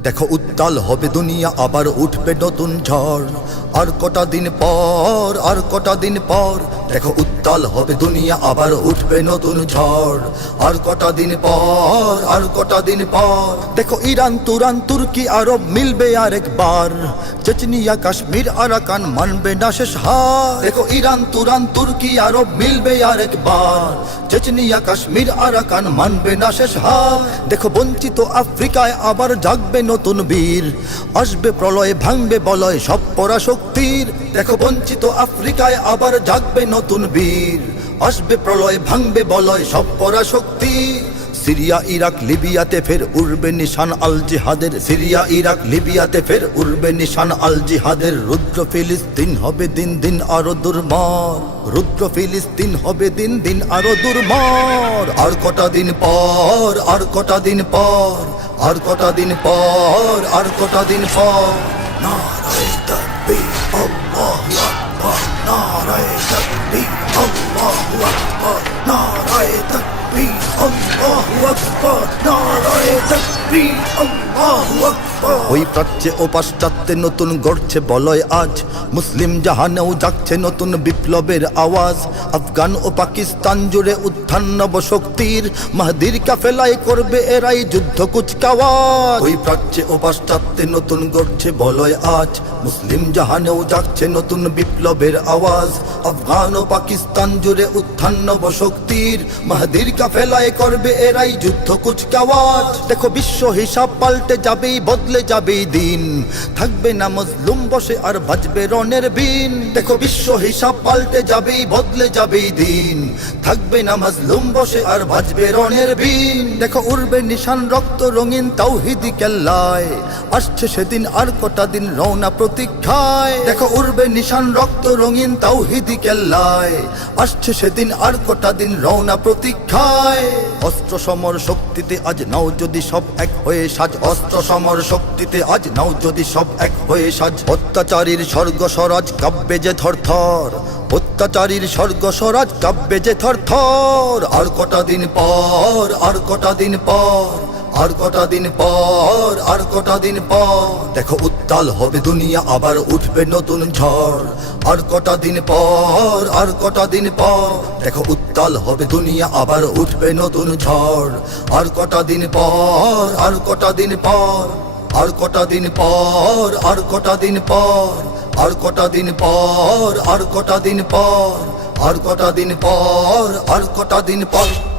দেখো উত্তাল হবে দুনিয়া, আবার উঠবে নতুন ঝড়। আর কটা দিন পর, আর কটা দিন পর, দেখো উত্তাল হবে দুনিয়া, আবার উঠবে নতুন ঝড়। আর কটা দিন পর, আর কটা দিন পর, দেখো ইরান তুরান তুর্কি আরব মিলবে আরেকবার। চেচনিয়া কাশ্মীর আরাকান মানবে না শেষ হার। দেখো ইরান তুরান তুর্কি আরব মিলবে আরেকবার। চেচনিয়া কাশ্মীর আরাকান মানবে না শেষ হার। দেখো বঞ্চিত আফ্রিকায় আবার জাগবে নতুন বীর। আসবে প্রলয়, ভাঙবে বলয় সব পরাশক্তির। দেখো বঞ্চিত আফ্রিকায় আবার জাগবে নতুন বীর। আসবে প্রলয়, ভাঙবে বলয় সব পরাশক্তি। সিরিয়া ইরাক লিবিয়াতে ফের উড়বে নিশান আল জিহাদের। সিরিয়া ইরাক লিবিয়াতে ফের উড়বে নিশান আল জিহাদের। রুদ্র ফিলিস্তিন হবে দিন দিন আরো দুর্মার। রুদ্র ফিলিস্তিন হবে দিন দিন আরো দুর্মার। আর কটা দিন পর, আর কটা দিন পর, আর কটা দিন পর, আর কটা দিন পর। নারায়ে তাকবীর, আল্লাহু আকবার। নারায়ে তাকবীর, আল্লাহু আকবার। নারায়ে তাকবীর, আল্লাহু আকবার। নারায়ে তাকবীর, আল্লাহু আকবার। ওই প্রাচ্যে ও পাশ্চাত্যে নতুন গড়ছে বলয় আজ। মুসলিম জাহানেও জাগছে নতুন বিপ্লবের আওয়াজ। আফগান ও পাকিস্তান জুড়ে উত্থান নব শক্তির। মাহদির কাফেলায় করবে এরাই যুদ্ধ কুচকাওয়াজ। ওই প্রাচ্যে ও পাশ্চাত্যে নতুন গড়ছে বলয় আজ। মুসলিম জাহানেও জাগছে নতুন বিপ্লবের আওয়াজ। আফগান ও পাকিস্তান জুড়ে উত্থান নব শক্তির। মাহদির কাফেলায় করবে এরাই যুদ্ধ কুচকাওয়াজ। দেখো বিশ্ব হিসাব পাল্টে যাবেই, বদলে যাবেই দিন। থাকবে না মজলুম বসে আর বাজবে রনের বিন। দেখো বিশ্ব হিসাব পাল্টে যাবেই, বদলে যাবেই দিন। থাকবে না মজলুম বসে আর বাজবে রনের বিন। দেখো উড়বে নিশান রক্ত রঙিন তাওহীদি কেল্লায়। আসছে সেদিন আর কটা দিন রওনা প্রতীক্ষায়। দেখো উড়বে নিশান রক্ত রঙিন তাওহীদি কেল্লায়। আসছে সেদিন আর কটা দিন রওনা প্রতীক্ষায়। অস্ত্র সমর শক্তিতে আজ নাও যদি সব এক হয়ে সাজ। অস্ত্র সমর শক্তিতে আজ নাও যদি সব এক হয়ে সাজ। অত্যাচারীর স্বর্গ স্বরাজ কাঁপবে যে থরথর। অত্যাচারীর স্বর্গ স্বরাজ কাঁপবে যে থরথর। আর কটা দিন পর, আর কটা দিন পর, আর কটা দিন পর, আর কটা দিন পর, দেখো উত্তাল হবে দুনিয়া, আবার উঠবে নতুন ঝড়। আর কটা দিন পর, আর কটা দিন পর, দেখো উত্তাল হবে দুনিয়া, আবার উঠবে নতুন ঝড়। আর কটা দিন পর, আর কটা দিন পর, আর কটা দিন পর, আর কটা দিন পর, আর কটা দিন পর, আর কটা দিন পর, আর কটা দিন পর, আর কটা দিন পর।